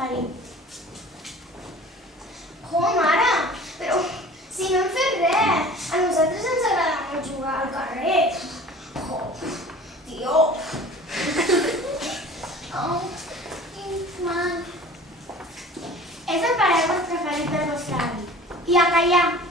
preferit? Oh, mare, però si no hem fet res. A nosaltres ens agrada molt jugar al carrer. Oh, tio. Oh, quin mal. És el paraigües preferit del vostre avi. I a callar.